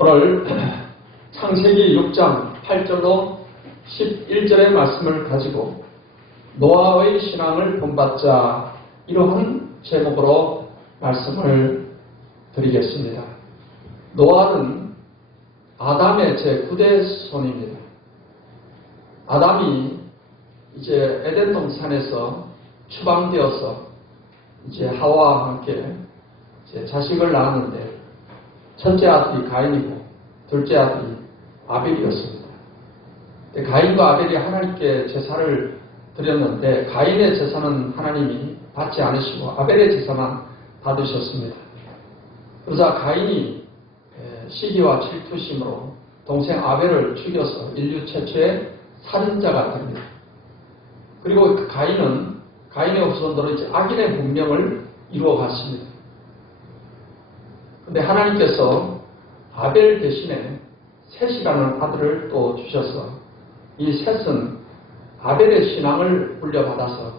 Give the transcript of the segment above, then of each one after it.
오늘 창세기 6장 8절로 11절의 말씀을 가지고 노아의 신앙을 본받자 이러한 제목으로 말씀을 드리겠습니다. 노아는 아담의 제9대 손입니다. 아담이 이제 에덴 동산에서 추방되어서 이제 하와와 함께 이제 자식을 낳았는데 첫째 아들이 가인이고 둘째 아들이 아벨이었습니다. 가인과 아벨이 하나님께 제사를 드렸는데 가인의 제사는 하나님이 받지 않으시고 아벨의 제사만 받으셨습니다. 그러자 가인이 시기와 질투심으로 동생 아벨을 죽여서 인류 최초의 살인자가 됩니다. 그리고 그 가인의 후손들은 이제 악인의 문명을 이루어갔습니다. 그런데 하나님께서 아벨 대신에 셋이라는 아들을 또 주셔서 이 셋은 아벨의 신앙을 물려받아서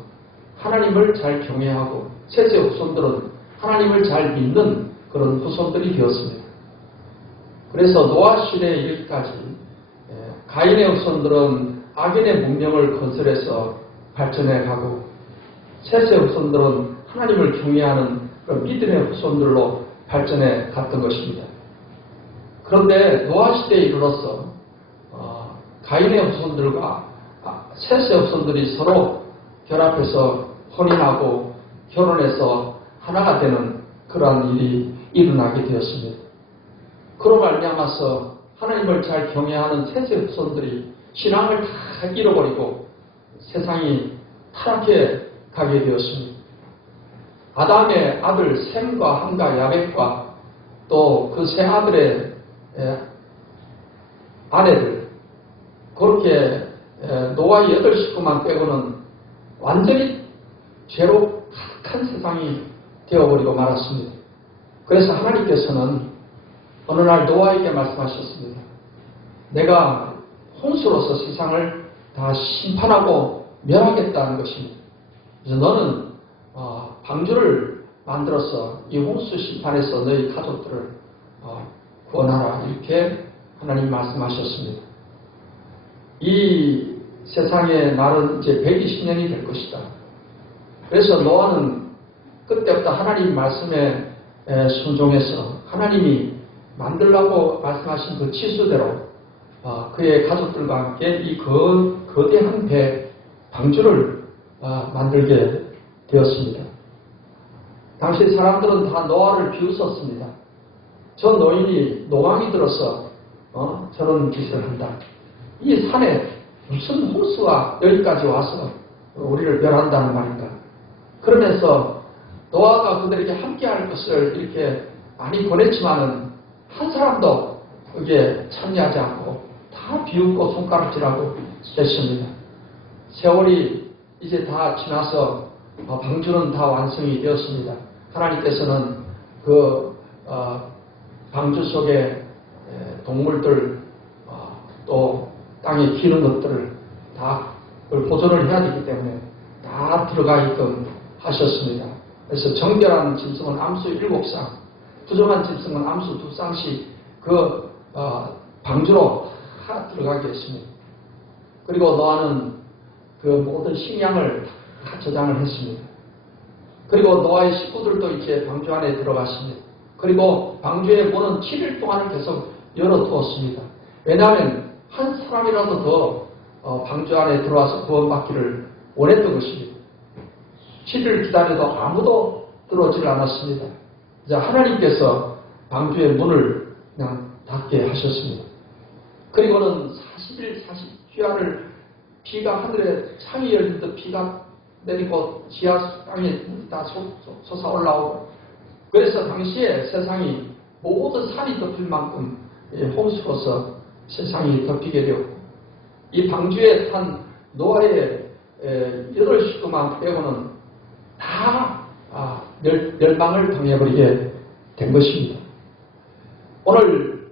하나님을 잘 경외하고 셋의 후손들은 하나님을 잘 믿는 그런 후손들이 되었습니다. 그래서 노아 시대에 이르기까지 가인의 후손들은 악인의 문명을 건설해서 발전해 가고 셋의 후손들은 하나님을 경외하는 그런 믿음의 후손들로 발전해 갔던 것입니다. 그런데 노아 시대에 이르러서 가인의 후손들과 셋의 후손들이 서로 결합해서 혼인하고 결혼해서 하나가 되는 그러한 일이 일어나게 되었습니다. 그로 말미암아서 하나님을 잘 경외하는 셋의 후손들이 신앙을 다 잃어버리고 세상이 타락해 가게 되었습니다. 아담의 아들 셈과 함과 야벳과 또 그 세 아들의 아내들 그렇게 노아의 8 식구만 빼고는 완전히 죄로 가득한 세상이 되어버리고 말았습니다. 그래서 하나님께서는 어느 날 노아에게 말씀하셨습니다. 내가 홍수로서 세상을 다 심판하고 멸하겠다는 것입니다. 그래서 너는 방주를 만들어서 이 홍수 심판에서 너희 가족들을 구원하라 이렇게 하나님 말씀하셨습니다. 이 세상의 날은 이제 120년이 될 것이다. 그래서 노아는 그때부터 하나님 말씀에 순종해서 하나님이 만들라고 말씀하신 그 치수대로 그의 가족들과 함께 이 거대한 배 방주를 만들게 되었습니다. 당시 사람들은 다 노아를 비웃었습니다. 저 노인이 노망이 들어서 저런 짓을 한다. 이 산에 무슨 홍수가 여기까지 와서 우리를 멸한다는 말인가. 그러면서 노아가 그들에게 함께할 것을 이렇게 많이 보냈지만은 한 사람도 거기에 참여하지 않고 다 비웃고 손가락질하고 했습니다. 세월이 이제 다 지나서 방주는 다 완성이 되었습니다. 하나님께서는 그 방주 속에 동물들 또 땅에 기는 것들을 다 보존을 해야 되기 때문에 다 들어가 있끔 하셨습니다. 그래서 정결한 짐승은 암수 7쌍, 부정한 짐승은 암수 2쌍씩 그 방주로 다 들어가게 했습니다. 그리고 노아는 그 모든 식량을 다 저장을 했습니다. 그리고 노아의 식구들도 이제 방주 안에 들어갔습니다. 그리고 방주의 문은 7일 동안 계속 열어두었습니다. 왜냐하면 한 사람이라도 더 방주 안에 들어와서 구원받기를 원했던 것입니다. 7일 기다려도 아무도 들어오질 않았습니다. 이제 하나님께서 방주의 문을 그냥 닫게 하셨습니다. 그리고는 40일 40주야를 비가 하늘에 창이 열린 듯 비가 내리고 지하 땅에 다 솟아 올라오고 그래서 당시에 세상이 모든 산이 덮일 만큼 홍수로서 세상이 덮이게 되었고 이 방주에 탄 노아의 8 식구만 빼고는 다 멸망을 당해버리게 된 것입니다. 오늘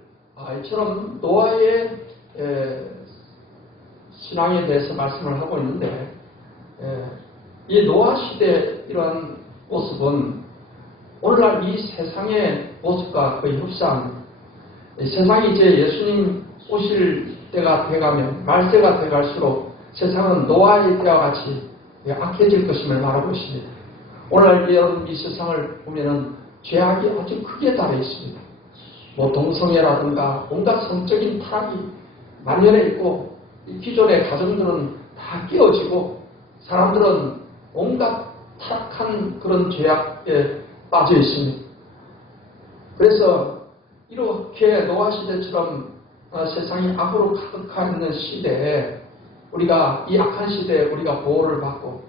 이처럼 노아의 신앙에 대해서 말씀을 하고 있는데 이 노아 시대 이러한 모습은 오늘날 이 세상의 모습과 거의 흡사한 세상이 이제 예수님 오실 때가 돼가면, 말세가 돼갈수록 세상은 노아의 때와 같이 악해질 것임을 말하고 있습니다. 오늘 여러분 이 세상을 보면은 죄악이 아주 크게 달해 있습니다. 뭐 동성애라든가 온갖 성적인 타락이 만연해 있고, 이 기존의 가정들은 다 깨어지고 사람들은 온갖 타락한 그런 죄악에 빠져 있습니다. 그래서 이렇게 노아 시대처럼 세상이 악으로 가득하 있는 시대에 우리가 이 악한 시대에 우리가 보호를 받고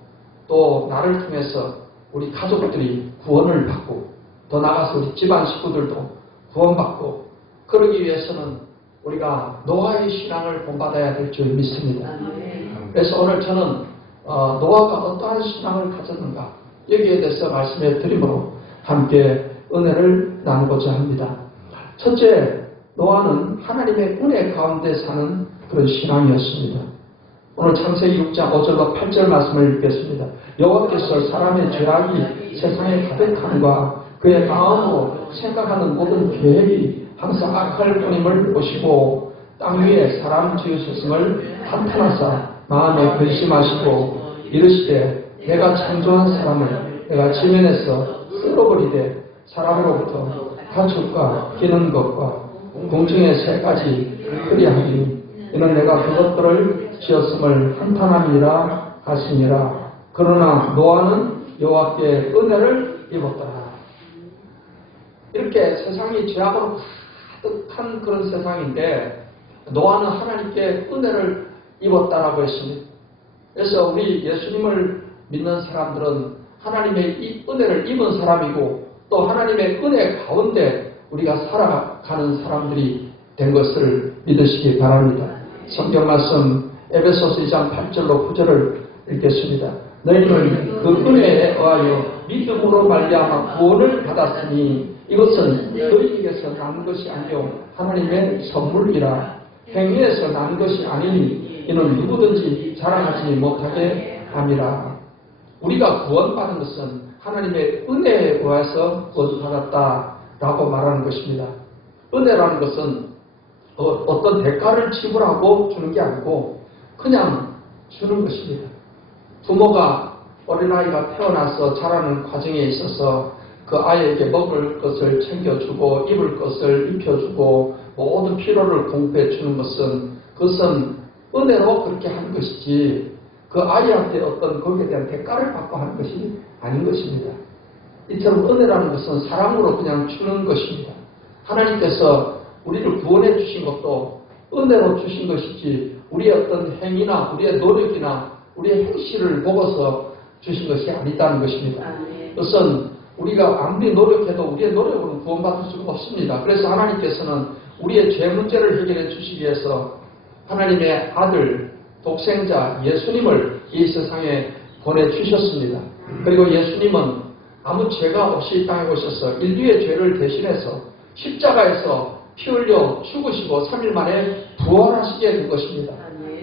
또 나를 통해서 우리 가족들이 구원을 받고 더 나아가서 우리 집안 식구들도 구원받고 그러기 위해서는 우리가 노아의 신앙을 본받아야 될 줄 믿습니다. 그래서 오늘 저는 노아가 어떠한 신앙을 가졌는가 여기에 대해서 말씀해 드림으로 함께 은혜를 나누고자 합니다. 첫째, 노아는 하나님의 은혜 가운데 사는 그런 신앙이었습니다. 오늘 창세기 6장 5절과 8절 말씀을 읽겠습니다. 여호와께서 사람의 죄악이 세상에 가득함과 그의 마음으로 생각하는 모든 계획이 항상 악할 뿐임을 보시고 땅 위에 사람 지으셨음을 한탄하사 마음에 근심하시고 이르시되 내가 창조한 사람을 내가 지면에서 쓸어버리되 사람으로부터 가축과 기는 것과 공중의 새까지 그리하니 이는 내가 그것들을 지었음을 한탄함이라 하시니라. 그러나 노아는 여호와께 은혜를 입었더라. 이렇게 세상이 죄악으로 가득한 그런 세상인데 노아는 하나님께 은혜를 입었다라고 했습니다. 그래서 우리 예수님을 믿는 사람들은 하나님의 이 은혜를 입은 사람이고 또 하나님의 은혜 가운데 우리가 살아가는 사람들이 된 것을 믿으시기 바랍니다. 성경 말씀 에베소서 2장 8절로 9절을 읽겠습니다. 너희는 그 은혜에 의하여 믿음으로 말미암아 구원을 받았으니 이것은 너희에게서 난 것이 아니요 하나님의 선물이라. 행위에서 난 것이 아니니 이는 누구든지 자랑하지 못하게 함이라. 우리가 구원받은 것은 하나님의 은혜에 의해서 구원받았다라고 말하는 것입니다. 은혜라는 것은 어떤 대가를 지불하고 주는 게 아니고 그냥 주는 것입니다. 부모가 어린아이가 태어나서 자라는 과정에 있어서 그 아이에게 먹을 것을 챙겨주고 입을 것을 입혀주고 모든 필요를 공급해 주는 그것은 은혜로 그렇게 하는 것이지 그 아이한테 어떤 거기에 대한 대가를 받고 하는 것이 아닌 것입니다. 이처럼 은혜라는 것은 사랑으로 그냥 주는 것입니다. 하나님께서 우리를 구원해 주신 것도 은혜로 주신 것이지 우리의 어떤 행위나 우리의 노력이나 우리의 행실을 보고서 주신 것이 아니다는 것입니다. 그것은 우리가 아무리 노력해도 우리의 노력으로는 구원받을 수가 없습니다. 그래서 하나님께서는 우리의 죄 문제를 해결해 주시기 위해서 하나님의 아들 독생자 예수님을 이 세상에 보내주셨습니다. 그리고 예수님은 아무 죄가 없이 이 땅에 오셔서 인류의 죄를 대신해서 십자가에서 피 흘려 죽으시고 3일 만에 부활하시게 된 것입니다.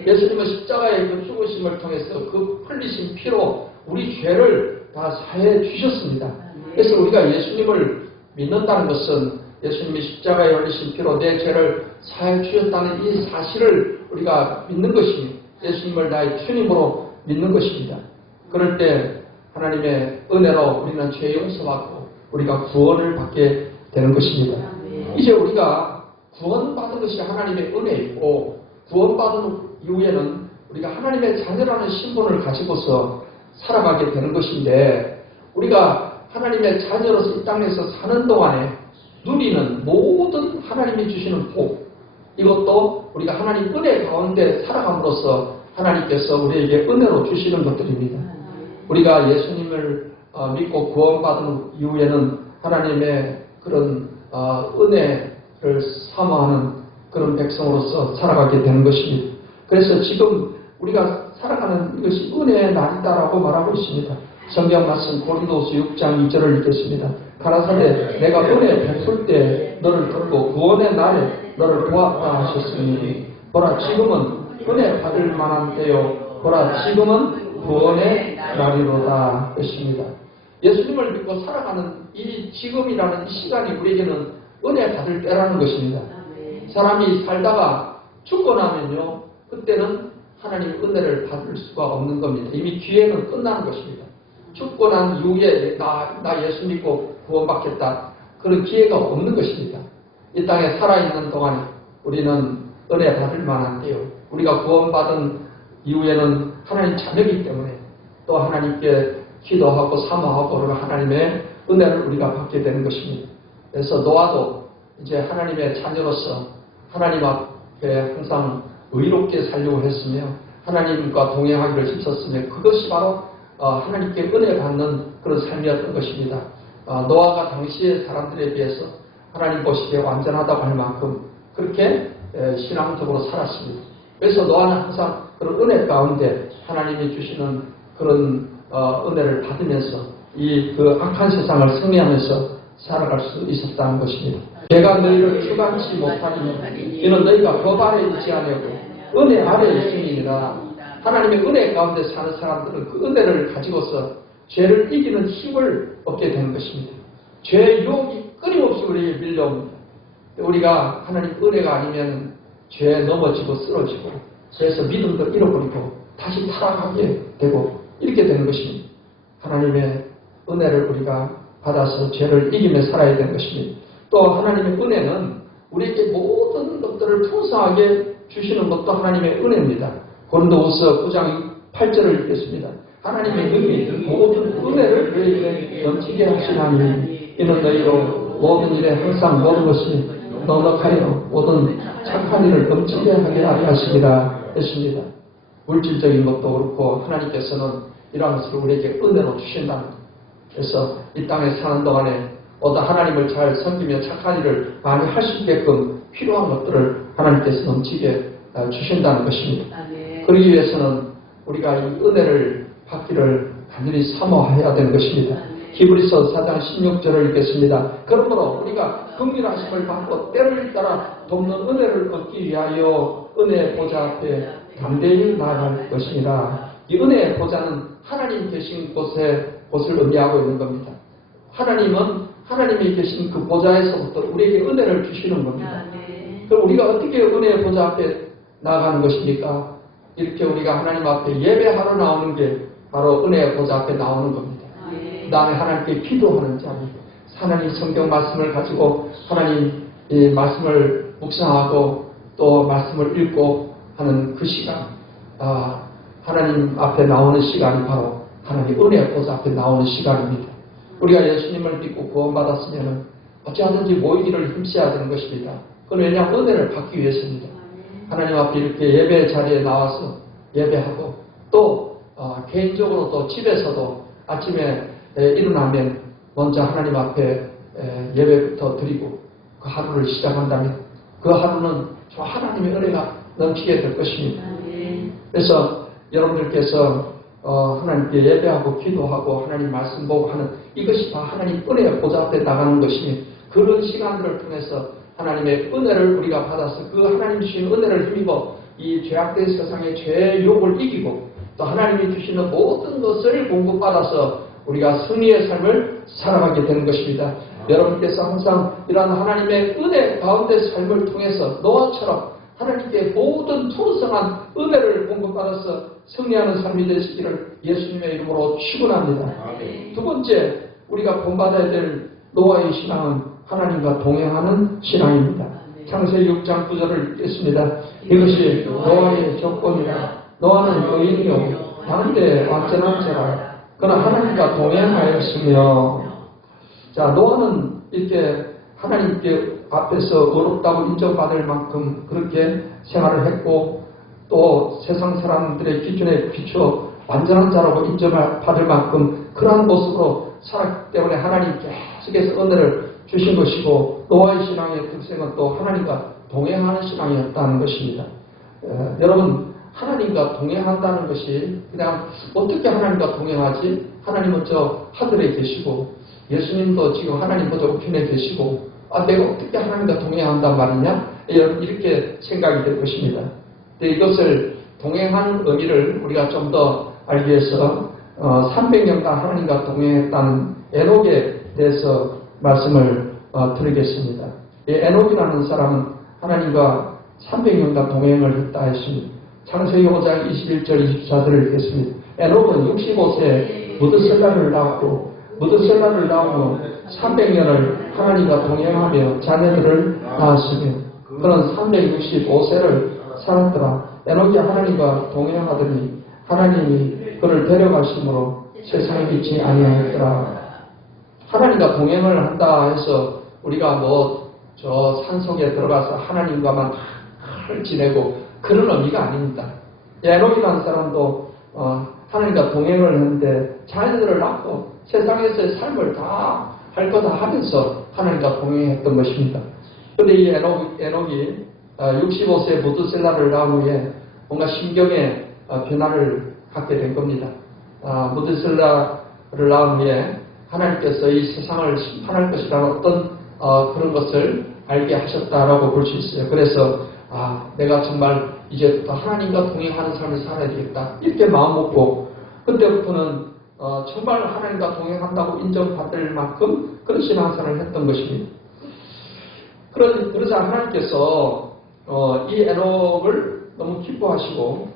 예수님은 십자가의 그 죽으심을 통해서 그 흘리신 피로 우리 죄를 다 사해 주셨습니다. 그래서 우리가 예수님을 믿는다는 것은 예수님이 십자가에 흘리신 피로 내 죄를 사해 주셨다는 이 사실을 우리가 믿는 것입니다. 예수님을 나의 주님으로 믿는 것입니다. 그럴 때 하나님의 은혜로 우리는 죄 용서받고 우리가 구원을 받게 되는 것입니다. 이제 우리가 구원받은 것이 하나님의 은혜이고 구원받은 이후에는 우리가 하나님의 자녀라는 신분을 가지고서 살아가게 되는 것인데 우리가 하나님의 자녀로서 이 땅에서 사는 동안에 누리는 모든 하나님이 주시는 복 이것도 우리가 하나님 은혜 가운데 살아감으로써 하나님께서 우리에게 은혜로 주시는 것들입니다. 우리가 예수님을 믿고 구원받은 이후에는 하나님의 그런 은혜를 사모하는 그런 백성으로서 살아가게 되는 것입니다. 그래서 지금 우리가 살아가는 이것이 은혜의 날이다라고 말하고 있습니다. 성경 말씀 고린도서 6장 2절을 읽겠습니다. 가라사대 내가 은혜 베풀 때 너를 듣고 구원의 날에 너를 보았다 하셨으니 보라 지금은 은혜 받을 만한 때요 보라 지금은 구원의 날이로다 했습니다. 예수님을 믿고 살아가는 이 지금이라는 이 시간이 우리에게는 은혜 받을 때라는 것입니다. 사람이 살다가 죽고 나면요, 그때는 하나님 은혜를 받을 수가 없는 겁니다. 이미 기회는 끝나는 것입니다. 죽고 난 이후에 나 예수 믿고 구원받겠다, 그런 기회가 없는 것입니다. 이 땅에 살아있는 동안 우리는 은혜 받을 만한데요, 우리가 구원받은 이후에는 하나님 자녀이기 때문에 또 하나님께 기도하고 사모하고 그리고 하나님의 은혜를 우리가 받게 되는 것입니다. 그래서 노아도 이제 하나님의 자녀로서 하나님 앞에 항상 의롭게 살려고 했으며 하나님과 동행하기를 힘썼으며 그것이 바로 하나님께 은혜 받는 그런 삶이었던 것입니다. 노아가 당시의 사람들에 비해서 하나님 보시기에 완전하다고 할 만큼 그렇게 신앙적으로 살았습니다. 그래서 노아는 항상 그런 은혜 가운데 하나님이 주시는 그런 은혜를 받으면서 그 악한 세상을 승리하면서 살아갈 수 있었다는 것입니다. 내가 너희를 주관치 못하니 이는 너희가 법 아래 있지 아니하고 은혜 아래 있음이니라. 하나님의 은혜 가운데 사는 사람들은 그 은혜를 가지고서 죄를 이기는 힘을 얻게 되는 것입니다. 죄의 유혹이 끊임없이 우리에게 밀려옵니다. 우리가 하나님 은혜가 아니면 죄에 넘어지고 쓰러지고 그래서 믿음도 잃어버리고 다시 타락하게 되고 이렇게 되는 것입니다. 하나님의 은혜를 우리가 받아서 죄를 이기며 살아야 되는 것입니다. 또 하나님의 은혜는 우리에게 모든 것들을 풍성하게 주시는 것도 하나님의 은혜입니다. 고린도후서 9장 8절을 읽겠습니다. 하나님의 능히 모든 은혜를 너희에게 넘치게 하시나니 이는 너희로 모든 일에 항상 모든 것이 넉넉하여 모든 착한 일을 넘치게 하게 하시리라 했습니다. 물질적인 것도 그렇고 하나님께서는 이러한 것을 우리에게 은혜로 주신다는 것. 그래서 이 땅에 사는 동안에 모두 하나님을 잘 섬기며 착한 일을 많이 할 수 있게끔 필요한 것들을 하나님께서 넘치게 주신다는 것입니다. 그러기 위해서는 우리가 이 은혜를 받기를 간절히 사모해야 되는 것입니다. 히브리서 4장 16절을 읽겠습니다. 그러므로 우리가 긍휼하심을 받고 때를 따라 돕는 은혜를 얻기 위하여 은혜의 보좌 앞에 담대히 나아갈 것이니라. 이 은혜의 보좌는 하나님 계신 곳을 의미하고 있는 겁니다. 하나님은 하나님이 계신 그 보좌에서부터 우리에게 은혜를 주시는 겁니다. 그럼 우리가 어떻게 은혜의 보좌 앞에 나아가는 것입니까? 이렇게 우리가 하나님 앞에 예배하러 나오는 게 바로 은혜의 보좌 앞에 나오는 겁니다. 그 다음에 하나님께 기도하는 자리, 하나님 성경 말씀을 가지고 하나님 이 말씀을 묵상하고 또 말씀을 읽고 하는 그 시간, 하나님 앞에 나오는 시간이 바로 하나님 은혜의 보좌 앞에 나오는 시간입니다. 우리가 예수님을 믿고 구원받았으면 어찌하든지 모이기를 힘써야 되는 것입니다. 그건 왜냐하면 은혜를 받기 위해서입니다. 하나님 앞에 이렇게 예배 자리에 나와서 예배하고 또 개인적으로 또 집에서도 아침에 일어나면 먼저 하나님 앞에 예배부터 드리고 그 하루를 시작한다면 그 하루는 저 하나님의 은혜가 넘치게 될 것입니다. 그래서 여러분들께서 하나님께 예배하고 기도하고 하나님 말씀 보고 하는 이것이 다 하나님 은혜의 보좌 앞에 나가는 것이니 그런 시간들을 통해서 하나님의 은혜를 우리가 받아서 그 하나님 주신 은혜를 힘입어 이 죄악된 세상의 죄의 유혹을 이기고 또 하나님이 주시는 모든 것을 공급받아서 우리가 승리의 삶을 살아가게 되는 것입니다. 여러분께서 항상 이러한 하나님의 은혜 가운데 삶을 통해서 노아처럼 하나님께 모든 풍성한 은혜를 공급받아서 승리하는 삶이 되시기를 예수님의 이름으로 축원합니다. 두 번째 우리가 본받아야 될 노아의 신앙은 하나님과 동행하는 신앙입니다. 창세기 6장 9절을 읽겠습니다. 이것이 노아의 조건이라. 노아는 의인이요 다른데 완전한 자라. 그러나 하나님과 동행하였으며. 자, 노아는 이렇게 하나님께 앞에서 어렵다고 인정받을 만큼 그렇게 생활을 했고 또 세상 사람들의 기준에 비추어 완전한 자라고 인정받을 만큼 그러한 모습으로 살았기 때문에 하나님 계속해서 은혜를 주신 것이고 노아의 신앙의 특성은 또 하나님과 동행하는 신앙이었다는 것입니다. 여러분 하나님과 동행한다는 것이 그냥 어떻게 하나님과 동행하지? 하나님은 저 하늘에 계시고 예수님도 지금 하나님보다 우편에 계시고 내가 어떻게 하나님과 동행한단 말이냐? 이렇게 생각이 될 것입니다. 이것을 동행하는 의미를 우리가 좀 더 알기 위해서 300년간 하나님과 동행했다는 에녹에 대해서 말씀을 드리겠습니다. 이 에녹이라는 사람은 하나님과 300년간 동행을 했다 했습니다. 창세기 5장 21절 24절을 읽겠습니다. 에녹은 65세 무드셀라를 낳았고 무드셀라를 낳은 후 300년을 하나님과 동행하며 자녀들을 낳았으며 그는 365세를 살았더라. 에녹이 하나님과 동행하더니 하나님이 그를 데려가심으로 세상에 빛이 아니하였더라. 하나님과 동행을 한다 해서 우리가 뭐 저 산속에 들어가서 하나님과만 잘 지내고 그런 의미가 아닙니다. 에녹이라는 사람도 하나님과 동행을 했는데 자녀들을 낳고 세상에서의 삶을 다 할 거다 하면서 하나님과 동행했던 것입니다. 그런데 이 에녹이 65세 무드셀라를 낳은 후에 뭔가 심경의 변화를 갖게 된 겁니다. 무드셀라를 낳은 후에 하나님께서 이 세상을 심판할 것이라는 어떤 그런 것을 알게 하셨다라고 볼 수 있어요. 그래서 내가 정말 이제부터 하나님과 동행하는 삶을 살아야 되겠다 이렇게 마음 먹고 그때부터는 정말 하나님과 동행한다고 인정받을 만큼 그런 신앙생활을 했던 것입니다. 그러자 하나님께서 이 에녹을 너무 기뻐하시고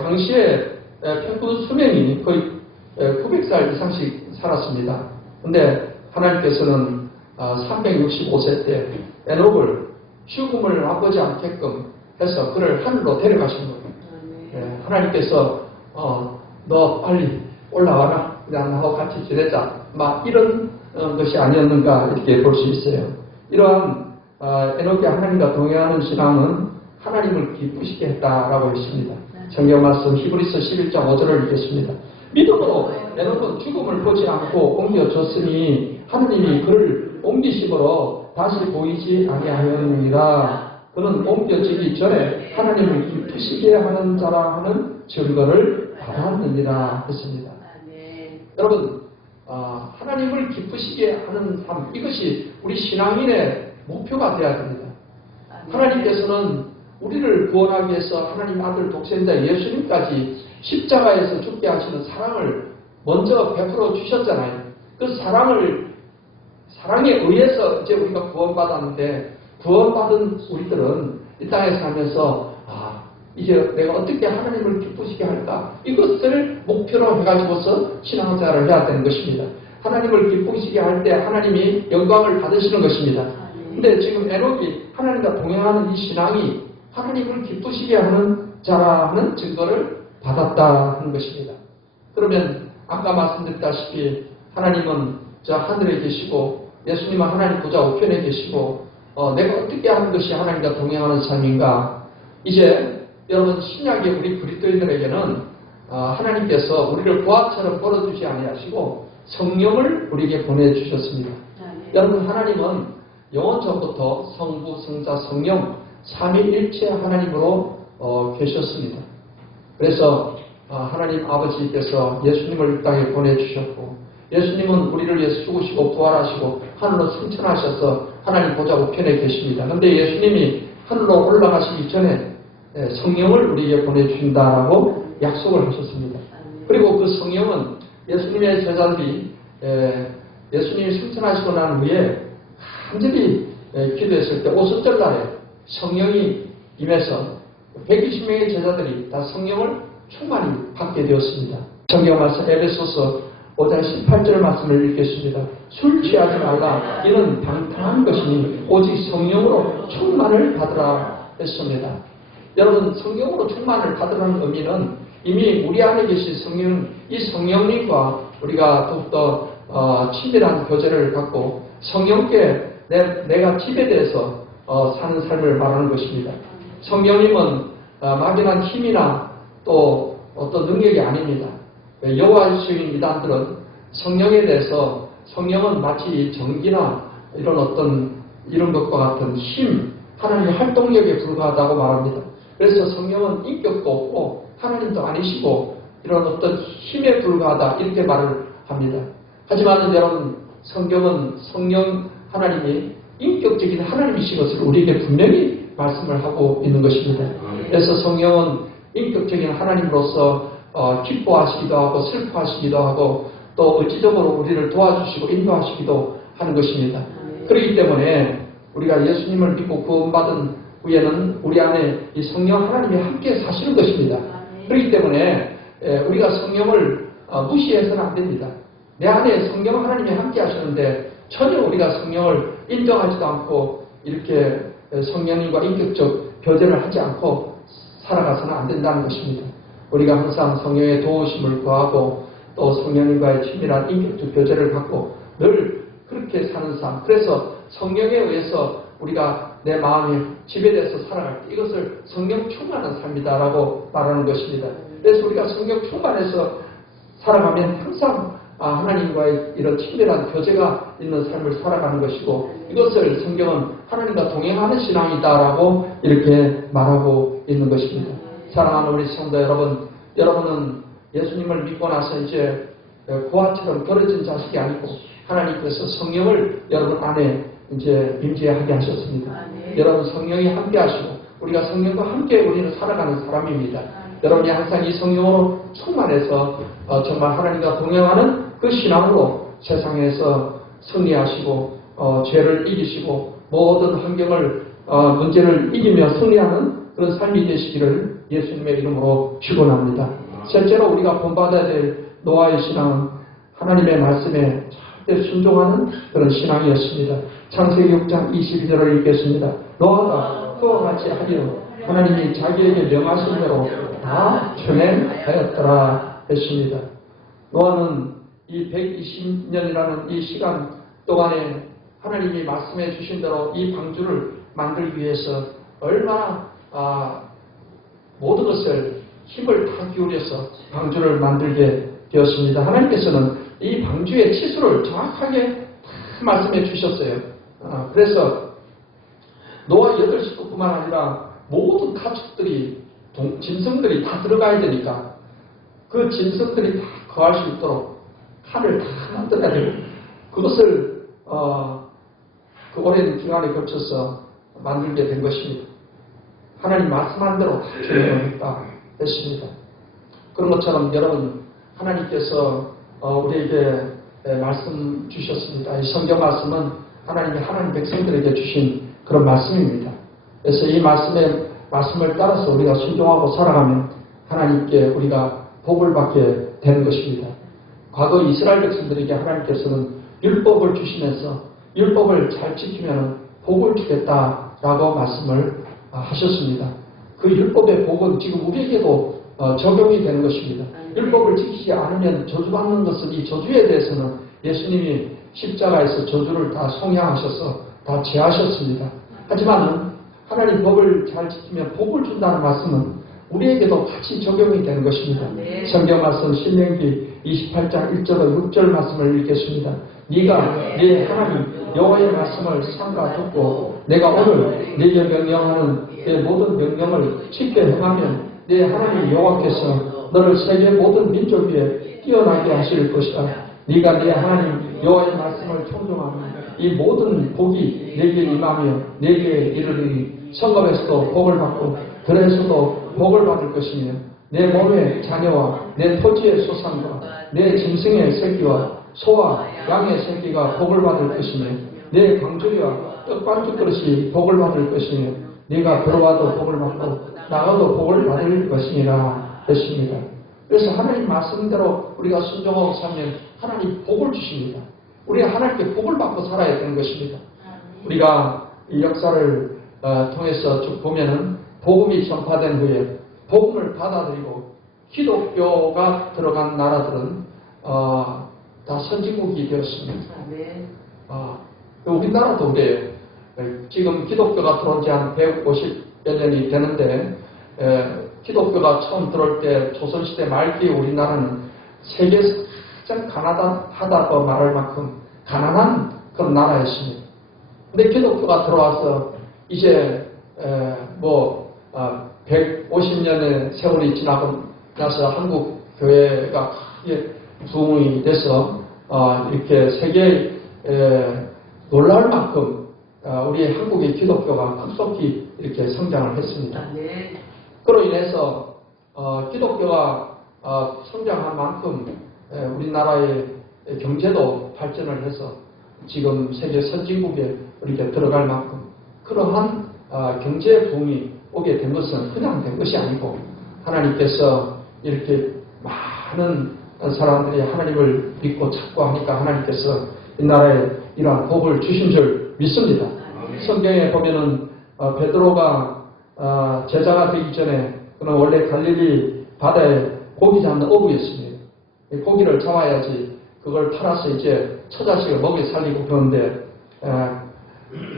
당시에 평균 수명이 거의 900살 이상씩 살았습니다. 근데 하나님께서는 365세 때 에녹을 죽음을 맛보지 않게끔 해서 그를 하늘로 데려가신 거예요. 하나님께서 너 빨리 올라와라. 그냥 나하고 같이 지내자. 막 이런 것이 아니었는가 이렇게 볼 수 있어요. 이러한 에녹이 하나님과 동행하는 신앙은 하나님을 기쁘시게 했다라고 했습니다. 성경 말씀 히브리서 11장 5절을 읽겠습니다. 믿음으로 에녹은 죽음을 보지 않고 옮겨졌으니 하느님이 그를 옮기심으로 다시 보이지 아니하였느니라. 그는 옮겨지기 전에 하나님을 기쁘시게 하는 자라 하는 증거를 받았느니라 했습니다. 여러분 하나님을 기쁘시게 하는 삶 이것이 우리 신앙인의 목표가 되어야 됩니다. 하나님께서는 우리를 구원하기 위해서 하나님 아들 독생자 예수님까지 십자가에서 죽게 하시는 사랑을 먼저 베풀어 주셨잖아요. 그 사랑에 의해서 이제 우리가 구원받았는데 구원받은 우리들은 이 땅에 살면서 이제 내가 어떻게 하나님을 기쁘시게 할까? 이것을 목표로 해가지고서 신앙생활을 해야 되는 것입니다. 하나님을 기쁘시게 할 때 하나님이 영광을 받으시는 것입니다. 근데 지금 에녹이 하나님과 동행하는 이 신앙이 하나님을 기쁘시게 하는 자라는 증거를 받았다 하는 것입니다. 그러면 아까 말씀드렸다시피 하나님은 저 하늘에 계시고 예수님은 하나님 보좌 우편에 계시고 내가 어떻게 하는 것이 하나님과 동행하는 삶인가? 이제 여러분 신약의 우리 그리스도인들에게는 하나님께서 우리를 보아처럼 벌어주지 아니하시고 성령을 우리에게 보내주셨습니다. 여러분 하나님은 영원 전부터 성부, 성자, 성령 삼위일체 하나님으로 계셨습니다. 그래서 하나님 아버지께서 예수님을 이 땅에 보내주셨고 예수님은 우리를 위해서 죽으시고 부활하시고 하늘로 승천하셔서 하나님 보좌 우편에 계십니다. 그런데 예수님이 하늘로 올라가시기 전에 성령을 우리에게 보내주신다라고 약속을 하셨습니다. 그리고 그 성령은 예수님의 제자들이 예수님이 승천하시고 난 후에 간절히 기도했을 때 오순절날에 성령이 임해서 120명의 제자들이 다 성령을 충만히 받게 되었습니다. 성경 말씀 에베소서 5장 18절 말씀을 읽겠습니다. 술 취하지 말라. 이는 방탕한 것이니 오직 성령으로 충만을 받으라 했습니다. 여러분 성령으로 충만을 받으라는 의미는 이미 우리 안에 계신 성령, 이 성령님과 우리가 더욱더 친밀한 교제를 갖고 성령께 내가 지배돼서 사는 삶을 말하는 것입니다. 성령님은 막연한 힘이나 또 어떤 능력이 아닙니다. 여호와주의 이단들은 성령에 대해서 성령은 마치 전기나 이런 것과 같은 힘, 하나님의 활동력에 불과하다고 말합니다. 그래서 성령은 인격도 없고 하나님도 아니시고 이런 어떤 힘에 불과하다 이렇게 말을 합니다. 하지만 여러분 성경은 성령 하나님이 인격적인 하나님이신 것을 우리에게 분명히 말씀을 하고 있는 것입니다. 그래서 성령은 인격적인 하나님으로서 기뻐하시기도 하고 슬퍼하시기도 하고 또 의지적으로 우리를 도와주시고 인도하시기도 하는 것입니다. 그렇기 때문에 우리가 예수님을 믿고 구원받은 후에는 우리 안에 이 성령 하나님이 함께 사시는 것입니다. 그렇기 때문에 우리가 성령을 무시해서는 안 됩니다. 내 안에 성령 하나님이 함께 하시는데 전혀 우리가 성령을 인정하지도 않고 이렇게 성령님과 인격적 교제를 하지 않고 살아가서는 안 된다는 것입니다. 우리가 항상 성령의 도우심을 구하고 또 성령님과의 친밀한 인격적 교제를 갖고 늘 그렇게 사는 삶. 그래서 성령에 의해서 우리가 내 마음이 지배돼서 살아갈 때 이것을 성령 충만한 삶이다라고 말하는 것입니다. 그래서 우리가 성령 충만해서 살아가면 항상 하나님과의 이런 친밀한 교제가 있는 삶을 살아가는 것이고 이것을 성경은 하나님과 동행하는 신앙이다라고 이렇게 말하고 있는 것입니다. 사랑하는 우리 성도 여러분, 여러분은 예수님을 믿고 나서 이제 고아처럼 벌어진 자식이 아니고 하나님께서 성령을 여러분 안에 이제 임재하게 하셨습니다. 여러분 성령이 함께 하시고 우리가 성령과 함께 우리는 살아가는 사람입니다. 여러분이 항상 이 성령으로 충만해서 정말 하나님과 동행하는 그 신앙으로 세상에서 승리하시고 죄를 이기시고 모든 환경을 문제를 이기며 승리하는 그런 삶이 되시기를 예수님의 이름으로 축원합니다. 실제로 우리가 본받아야 될 노아의 신앙은 하나님의 말씀에 절대 순종하는 그런 신앙이었습니다. 창세기 6장 22절을 읽겠습니다. 노아가 그와 같이 하기로 하나님이 자기에게 명하신 대로 다 준행하였더라 했습니다. 노아는 이 120년이라는 이 시간 동안에 하나님이 말씀해 주신 대로 이 방주를 만들기 위해서 얼마나 모든 것을 힘을 다 기울여서 방주를 만들게 되었습니다. 하나님께서는 이 방주의 치수를 정확하게 다 말씀해 주셨어요. 그래서 노아 8식구뿐만 아니라 모든 가축들이 짐승들이 다 들어가야 되니까 그 짐승들이 다 거할 수 있도록 칸을 다 만들어야 되고 그것을 그 오랜 기간에 거쳐서 만들게 된 것입니다. 하나님 말씀한 대로 다 준행했다 했습니다. 그런 것처럼 여러분 하나님께서 우리에게 말씀 주셨습니다. 이 성경 말씀은 하나님이 하나님 백성들에게 주신 그런 말씀입니다. 그래서 이 말씀을 따라서 우리가 순종하고 살아가면 하나님께 우리가 복을 받게 되는 것입니다. 과거 이스라엘 백성들에게 하나님께서는 율법을 주시면서 율법을 잘 지키면 복을 주겠다라고 말씀을 하셨습니다. 그 율법의 복은 지금 우리에게도 적용이 되는 것입니다. 율법을 지키지 않으면 저주받는 것은 이 저주에 대해서는 예수님이 십자가에서 저주를 다 송양하셔서 다 제하셨습니다. 하지만 하나님 법을 잘 지키면 복을 준다는 말씀은 우리에게도 같이 적용이 되는 것입니다. 성경 말씀 신명기 28장 1절과 6절 말씀을 읽겠습니다. 네가 네 하나님 여호와의 말씀을 삼가 듣고 내가 오늘 네게 명령하는 내 모든 명령을 지켜 행하면 네 하나님 여호와께서 너를 세계 모든 민족 위에 뛰어나게 하실 것이다. 네가 네 하나님 여호와의 말씀을 청종하면 이 모든 복이 네게 임하며 네게 이르리니 성읍에서도 복을 받고 들에서도 복을 받을 것이며 내 몸의 자녀와 내 토지의 소산과 내 짐승의 새끼와 소와 양의 새끼가 복을 받을 것이며 내 강주리와 떡반죽 그릇이 복을 받을 것이며 네가 들어와도 복을 받고 나가도 복을 받을 것이니라 했습니다. 그래서 하나님 말씀대로 우리가 순종하고 살면 하나님 복을 주십니다. 우리가 하나님께 복을 받고 살아야 되는 것입니다. 우리가 이 역사를 통해서 쭉 보면은 복음이 전파된 후에 복음을 받아들이고 기독교가 들어간 나라들은 다 선진국이 되었습니다. 우리나라도 그래요. 지금 기독교가 들어온 지 한 150여 년이 되는데 기독교가 처음 들어올 때 조선시대 말기에 우리나라는 세계에서 가장 가난하다고 말할 만큼 가난한 그런 나라였습니다. 근데 기독교가 들어와서 이제 150년의 세월이 지나고 나서 한국 교회가 크게 부흥이 돼서 이렇게 세계에 놀랄 만큼 우리 한국의 기독교가 급속히 이렇게 성장을 했습니다. 그로 인해서 기독교가 성장한 만큼 우리나라의 경제도 발전을 해서 지금 세계 선진국에 이렇게 들어갈 만큼 그러한 경제 부흥이 오게 된 것은 그냥 된 것이 아니고 하나님께서 이렇게 많은 사람들이 하나님을 믿고 찾고 하니까 하나님께서 이 나라에 이러한 복을 주신 줄 믿습니다. 성경에 보면은 베드로가 제자가 되기 전에 그는 원래 갈릴리 바다에 고기 잡는 어부였습니다. 고기를 잡아야지 그걸 팔아서 이제 처자식을 먹여 살리고 그러는데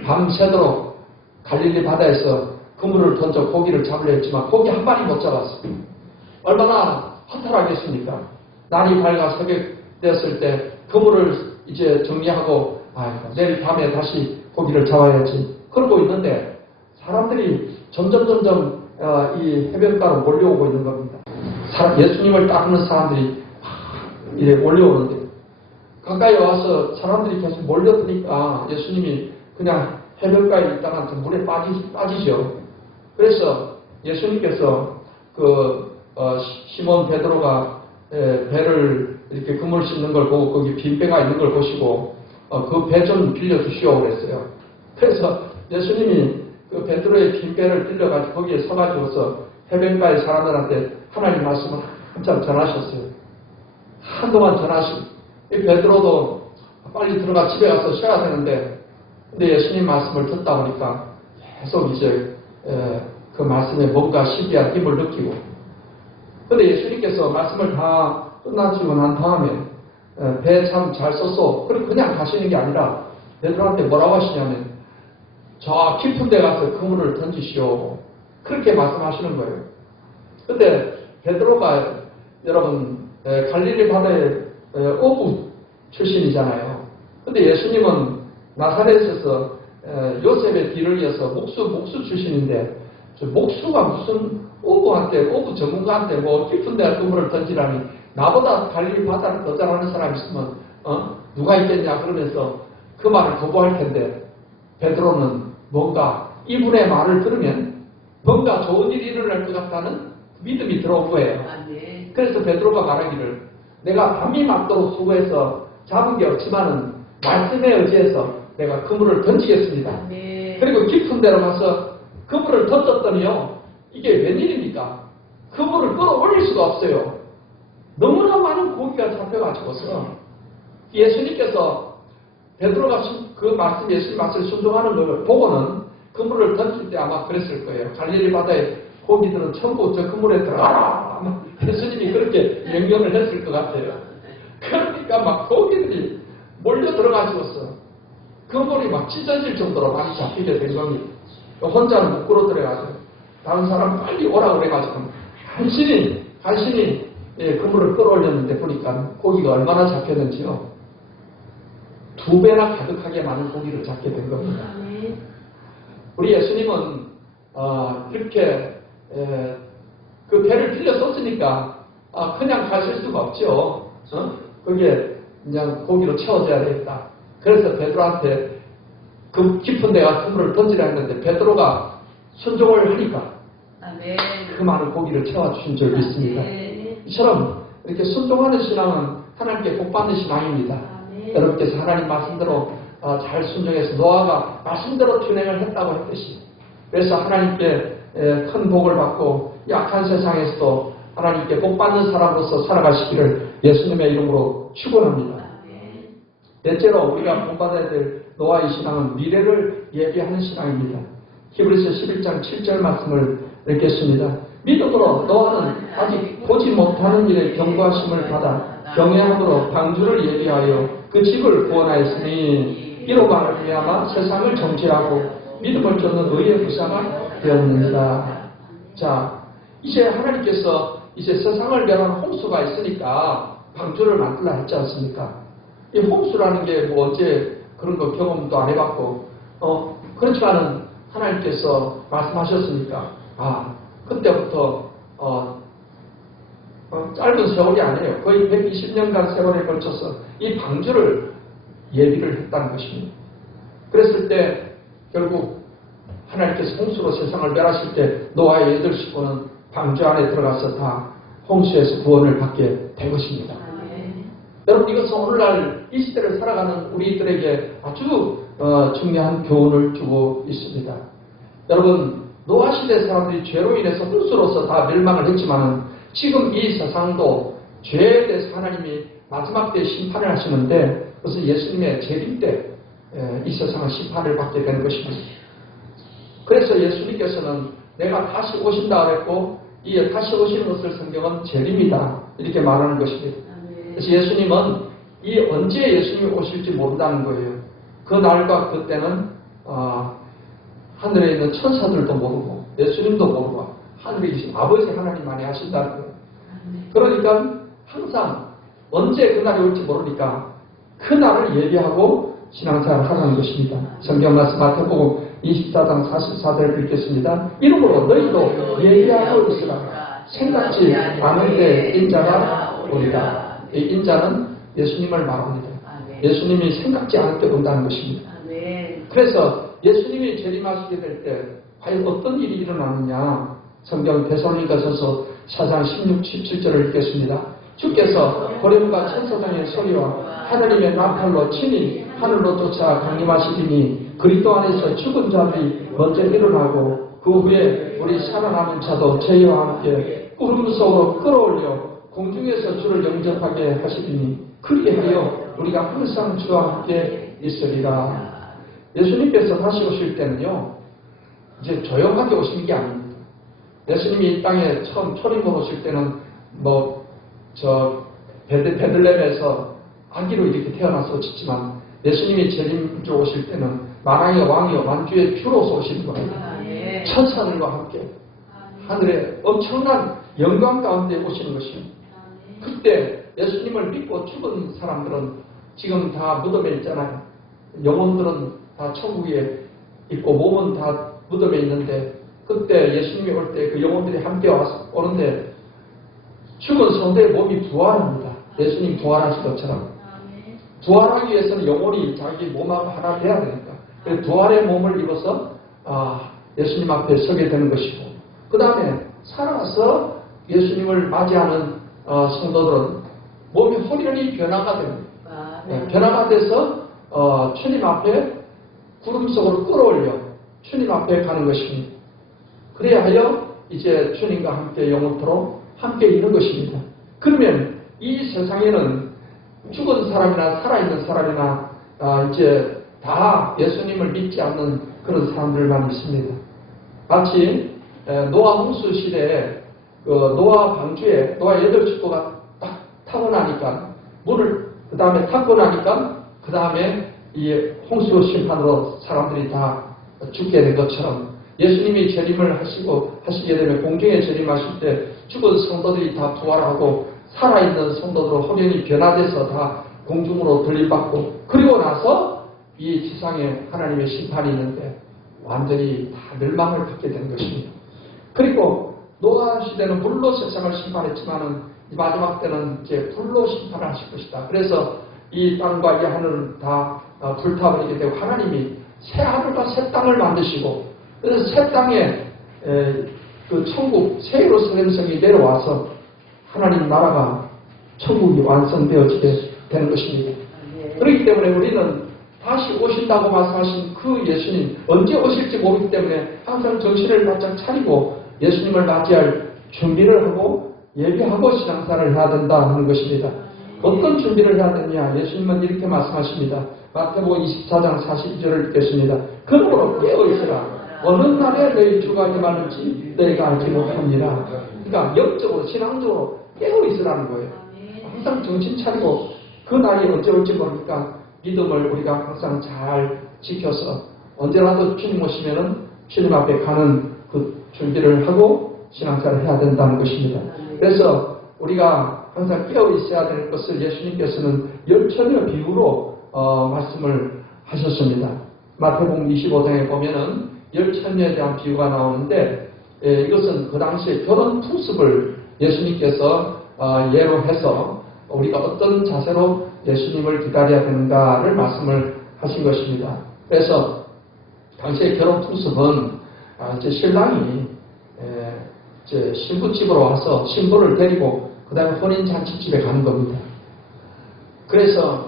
밤새도록 갈릴리 바다에서 그물을 던져 고기를 잡으려 했지만 고기 한 마리 못 잡았어요. 얼마나 허탈하겠습니까? 날이 밝아 새벽 되었을 때 그물을 이제 정리하고 내일 밤에 다시 고기를 잡아야지 그러고 있는데 사람들이 점점 이 해변가로 몰려오고 있는 겁니다. 예수님을 따르는 사람들이 이래 몰려오는데 가까이 와서 사람들이 계속 몰려드니까 예수님이 그냥 해변가에 있다가 물에 빠지죠. 그래서 예수님께서 시몬 베드로가 배를 이렇게 그물 싣는 걸 보고 거기 빈 배가 있는 걸 보시고 그 배 좀 빌려주시오 그랬어요. 그래서 예수님이 그 베드로의 빈 배를 빌려가지고 거기에 서가지고서 해변가의 사람들한테 하나님 말씀을 한참 전하셨어요. 한동안 전하시고 이 베드로도 빨리 들어가 집에 가서 쉬어야 되는데 근데 예수님 말씀을 듣다 보니까 계속 이제 그 말씀에 뭔가 신비한 힘을 느끼고 근데 예수님께서 말씀을 다 끝나시고 난 다음에 배 참 잘 썼어. 그냥 가시는 게 아니라 베드로한테 뭐라고 하시냐면 저 깊은 데 가서 그물을 던지시오. 그렇게 말씀하시는 거예요. 근데 베드로가 여러분 갈릴리 바다의 어부 출신이잖아요. 근데 예수님은 나사렛에서 요셉의 뒤를 이어서 목수 출신인데 목수가 무슨 어부 전문가한테 뭐 깊은 데 그물을 던지라니 나보다 갈릴리 바다를 더 잘하는 사람이 있으면 누가 있겠냐 그러면서 그 말을 거부할 텐데 베드로는 뭔가 이분의 말을 들으면 뭔가 좋은 일이 일어날 것 같다는 믿음이 들어온 거예요. 그래서 베드로가 말하기를 내가 밤이 맞도록 수고해서 잡은 게 없지만은 말씀에 의지해서 내가 그물을 던지겠습니다. 그리고 깊은 데로 가서 그물을 던졌더니요. 이게 웬일입니까? 그물을 끌어올릴 수가 없어요. 너무나 많은 고기가 잡혀가지고서 예수님께서 베드로가 예수님 말씀을 순종하는 걸 보고는 그물을 던질 때 아마 그랬을 거예요. 갈릴리 바다에 고기들은 전부 저 그물에 들어가라. 아마 예수님이 그렇게 명령을 했을 것 같아요. 그러니까 막 고기들이 몰려 들어가지고서 그물이 막 찢어질 정도로 많이 잡히게 된 겁니다. 혼자는 못 끌어들여가지고 다른 사람 빨리 오라 그래가지고 간신히 그물을 끌어올렸는데 보니까 고기가 얼마나 잡혔는지요. 2배나 가득하게 많은 고기를 잡게 된 겁니다. 우리 예수님은 이렇게 그 배를 빌려 썼으니까 그냥 가실 수가 없죠. 거기에 그냥 고기로 채워져야 되겠다. 그래서 베드로한테 그 깊은 데가 그물을 던지라 했는데 베드로가 순종을 하니까 그 많은 고기를 채워주신 줄 믿습니다. 이처럼 이렇게 순종하는 신앙은 하나님께 복받는 신앙입니다. 여러분께서 하나님 말씀대로 잘 순종해서 노아가 말씀대로 tun행을 했다고 했듯이 그래서 하나님께 큰 복을 받고 약한 세상에서도 하나님께 복받는 사람으로서 살아가시기를 예수님의 이름으로 축원합니다. 넷째로 우리가 복받아야 될 노아의 신앙은 미래를 예비하는 신앙입니다. 히브리서 11장 7절 말씀을 읽겠습니다. 믿음으로 노아는 아직 보지 못하는 일에 경고하심을 받아 경외함으로 방주를 예비하여 그 집을 구원하였으니 이로 말미암아 세상을 정죄하고 믿음을 쫓는 의의 부사가 되었느니라. 자, 이제 하나님께서 이제 세상을 멸한 홍수가 있으니까 방주를 만들라 했지 않습니까? 이 홍수라는 게 뭐 언제 그런 거 경험도 안 해봤고 그렇지만은 하나님께서 말씀하셨으니까 그때부터 짧은 세월이 아니에요. 거의 120년간 세월에 걸쳐서 이 방주를 예비를 했다는 것입니다. 그랬을 때 결국 하나님께서 홍수로 세상을 멸하실 때 노아의 8 식구는 방주 안에 들어가서 다 홍수에서 구원을 받게 된 것입니다. 여러분 이것은 오늘날 이 시대를 살아가는 우리들에게 아주 중요한 교훈을 주고 있습니다. 여러분, 노아 시대 사람들이 죄로 인해서 흙수로서 다 멸망을 했지만 지금 이 세상도 죄에 대해서 하나님이 마지막 때 심판을 하시는데 그것은 예수님의 재림 때 이 세상은 심판을 받게 되는 것입니다. 그래서 예수님께서는 내가 다시 오신다 그랬고 이 다시 오시는 것을 성경은 재림이다 이렇게 말하는 것입니다. 그래서 예수님은 이 언제 예수님이 오실지 모른다는 거예요. 그 날과 그때는 하늘에 있는 천사들도 모르고 예수님도 모르고 하늘에 계신 아버지 하나님만이 하신다는 거예요. 그러니까 항상 언제 그날이 올지 모르니까 그 날을 예비하고 신앙생활을 하라는 것입니다. 성경 말씀 마태복음 24장 44절을 읽겠습니다. 이러므로 너희도 예비하고 있으라. 생각지 않은데 인자가 오리라. 이 인자는 예수님을 말합니다. 예수님이 생각지 않을 때 온다는 것입니다. 그래서 예수님이 재림하시게 될 때 과연 어떤 일이 일어나느냐. 성경 데살로니가서서 4장 16, 17절을 읽겠습니다. 주께서 고렘과 천사장의 소리와 하느님의 나팔로 친히 하늘로 쫓아 강림하시리니 그리스도 안에서 죽은 자들이 먼저 일어나고 그 후에 우리 살아남은 자도 저희와 함께 구름 속으로 끌어올려 공중에서 주를 영접하게 하시리니 그리하여 우리가 항상 주와 함께 있으리라. 예수님께서 다시 오실 때는요 이제 조용하게 오시는 게 아닙니다. 예수님이 이 땅에 처음 초림으로 오실 때는 베들레헴에서 아기로 이렇게 태어나서 오셨지만 예수님이 재림으로 오실 때는 만왕의 왕이요 만주의 주로서 오시는 겁니다. 천사들과 함께 하늘에 엄청난 영광 가운데 오시는 것입니다. 그때 예수님을 믿고 죽은 사람들은 지금 다 무덤에 있잖아요. 영혼들은 다 천국에 있고 몸은 다 무덤에 있는데 그때 예수님이 올 때 그 영혼들이 함께 오는데 죽은 성도의 몸이 부활합니다. 예수님 부활하신 것처럼. 부활하기 위해서는 영혼이 자기 몸하고 하나 돼야 되니까. 부활의 몸을 입어서 예수님 앞에 서게 되는 것이고 그 다음에 살아서 예수님을 맞이하는 성도들은 몸이 호련히 변화가 됩니다. 변화가 돼서 주님 앞에 구름 속으로 끌어올려 주님 앞에 가는 것입니다. 그래야 하여 이제 주님과 함께 영원토록 함께 있는 것입니다. 그러면 이 세상에는 죽은 사람이나 살아있는 사람이나 이제 다 예수님을 믿지 않는 그런 사람들만 있습니다. 마치 노아 홍수 시대에 노아 방주에 노아 8축도가 딱 타고 나니까 물을 그 다음에 탔고 나니까 그 다음에 이 홍수 심판으로 사람들이 다 죽게 된 것처럼 예수님이 재림을 하시게 되면 공중에 재림하실 때 죽은 성도들이 다 부활하고 살아있는 성도들로 호련히 변화돼서 다 공중으로 들림받고 그리고 나서 이 지상에 하나님의 심판이 있는데 완전히 다 멸망을 받게 된 것입니다. 그리고 노아 시대는 물로 세상을 심판했지만은 마지막 때는 이제 불로 심판을 하실 것이다. 그래서 이 땅과 이 하늘은 다 불타버리게 되고 하나님이 새 하늘과 새 땅을 만드시고 그래서 새 땅에 그 천국 새 예루살렘 성이 내려와서 하나님 나라가 천국이 완성되어지게 되는 것입니다. 그렇기 때문에 우리는 다시 오신다고 말씀하신 그 예수님 언제 오실지 모르기 때문에 항상 정신을 바짝 차리고 예수님을 맞이할 준비를 하고 예비하고 신앙생활을 해야 된다 하는 것입니다. 어떤 준비를 해야 되느냐? 예수님은 이렇게 말씀하십니다. 마태복음 24장 42절을 읽겠습니다. 그러므로 깨어있으라. 어느 날에 너희 주가 임하는지 너희가 알지 못합니다. 그러니까 영적으로 신앙적으로 깨어있으라는 거예요. 항상 정신 차리고 그 날이 언제 올지 모르니까 믿음을 우리가 항상 잘 지켜서 언제라도 주님 오시면은 주님 앞에 가는 그 준비를 하고 신앙생활을 해야 된다는 것입니다. 그래서 우리가 항상 깨어 있어야 될 것을 예수님께서는 열처녀 비유로 말씀을 하셨습니다. 마태복음 25장에 보면은 열처녀에 대한 비유가 나오는데 이것은 그 당시에 결혼 풍습을 예수님께서 예로 해서 우리가 어떤 자세로 예수님을 기다려야 되는가를 말씀을 하신 것입니다. 그래서 당시의 결혼 풍습은 이제 신랑이 이제 신부집으로 와서 신부를 데리고 그 다음에 혼인잔치집에 가는 겁니다. 그래서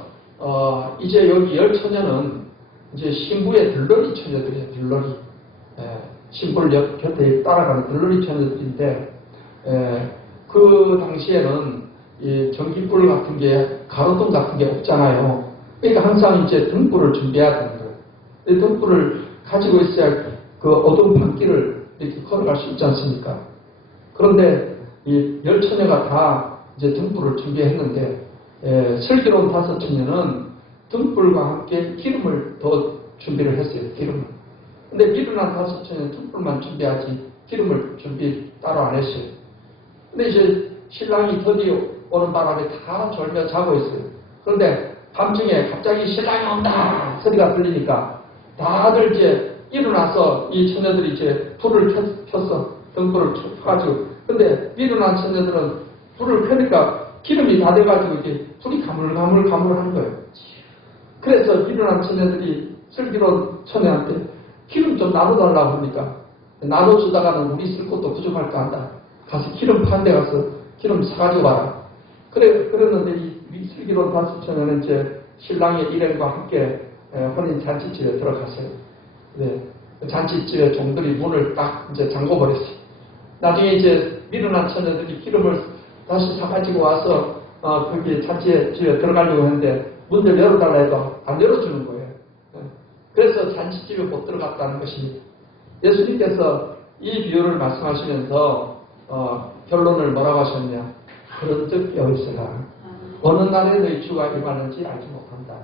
이제 여기 열처녀는 이제 신부의 들러리 처녀들이에요. 들러리. 신부를 곁에 따라가는 들러리 처녀들인데 그 당시에는 이 전기불 같은 게 가로등 같은 게 없잖아요. 그러니까 항상 이제 등불을 준비해야 되는 거예요. 이 등불을 가지고 있어야 그 어두운 밤길을 이렇게 걸어갈 수 있지 않습니까? 그런데 이 10처녀가 다 이제 등불을 준비했는데 슬기로운 5처녀는 등불과 함께 기름을 더 준비를 했어요. 기름을. 근데 미련한 5처녀는 등불만 준비하지 기름을 준비 따로 안 했어요. 근데 이제 신랑이 드디어 오는 바람에 다 졸며 자고 있어요. 그런데 밤중에 갑자기 신랑이 온다 소리가 들리니까 다들 이제 일어나서 이 처녀들이 이제 불을 켰어. 등불을 켜가지고. 근데 미련한 처녀들은 불을 켜니까 기름이 다 돼가지고 이게 불이 가물가물하는 거예요. 그래서 미련한 처녀들이 슬기로운 처녀한테 기름 좀 나눠달라고 하니까 나눠주다가는 우리 쓸 것도 부족할까 한다. 가서 기름 판 데 가서 기름 사가지고 와라. 그랬는데 이 슬기로운 5처녀는 이제 신랑의 일행과 함께 혼인 잔치집에 들어갔어요. 네. 잔치집에 종들이 문을 딱 이제 잠궈버렸어요. 나중에 이제 미련한 처녀들이 기름을 다시 사가지고 와서 거기 잔치집에 들어가려고 했는데 문을 열어달라 해도 안 열어주는 거예요. 그래서 잔치집에 못 들어갔다는 것입니다. 예수님께서 이 비유를 말씀하시면서 결론을 뭐라고 하셨냐? 그런즉 여기서라. 어느 날에 너희 주가 임하는지 알지 못한다.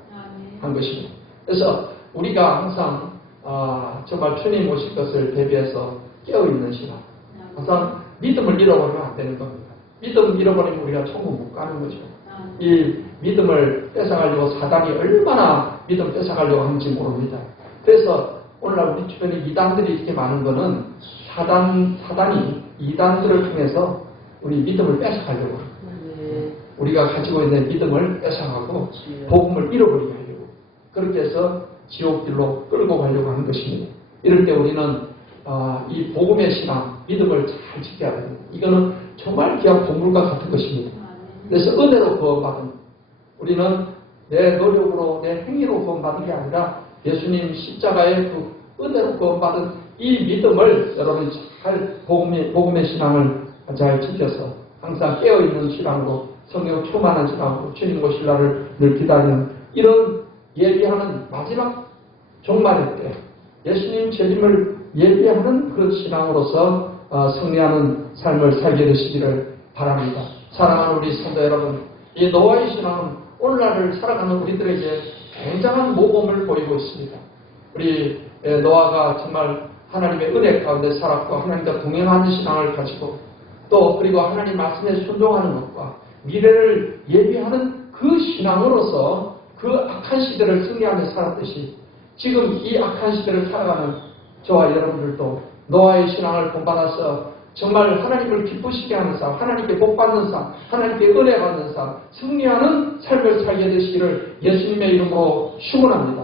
한 것입니다. 그래서 우리가 항상 정말 주님 오실 것을 대비해서 깨어있는 시간. 항상 믿음을 잃어버리면 안 되는 겁니다. 믿음을 잃어버리면 우리가 천국 못 가는 거죠. 이 믿음을 뺏어가려고 사단이 얼마나 믿음 뺏어가려고 하는지 모릅니다. 그래서 오늘날 우리 주변에 이단들이 이렇게 많은 거는 사단이 이단들을 통해서 우리 믿음을 뺏어가려고 합니다. 우리가 가지고 있는 믿음을 뺏어가고 복음을 잃어버리게 하려고 그렇게 해서 지옥길로 끌고 가려고 하는 것입니다. 이럴 때 우리는 이 복음의 신앙, 믿음을 잘 지켜야 됩니다. 이거는 정말 귀한 보물과 같은 것입니다. 그래서 은혜로 구원받은 우리는 내 노력으로 내 행위로 구원받은 게 아니라 예수님 십자가의 그 은혜로 구원받은 이 믿음을 여러분이 잘 복음의 신앙을 잘 지켜서 항상 깨어있는 신앙으로 성령 충만한 신앙으로 주님 오실 날을 늘 기다리는 이런 예비하는 마지막 종말의 때 예수님 재림을 예비하는 그런 신앙으로서 승리하는 삶을 살게 되시기를 바랍니다. 사랑하는 우리 성도 여러분, 이 노아의 신앙은 오늘날을 살아가는 우리들에게 굉장한 모범을 보이고 있습니다. 우리 노아가 정말 하나님의 은혜 가운데 살았고 하나님과 동행하는 신앙을 가지고 또 그리고 하나님 말씀에 순종하는 것과 미래를 예비하는 그 신앙으로서 그 악한 시대를 승리하며 살았듯이 지금 이 악한 시대를 살아가는 저와 여러분들도 노아의 신앙을 본받아서 정말 하나님을 기쁘시게 하는 삶, 하나님께 복받는 삶, 하나님께 은혜 받는 삶, 승리하는 삶을 살게 되시기를 예수님의 이름으로 축원합니다.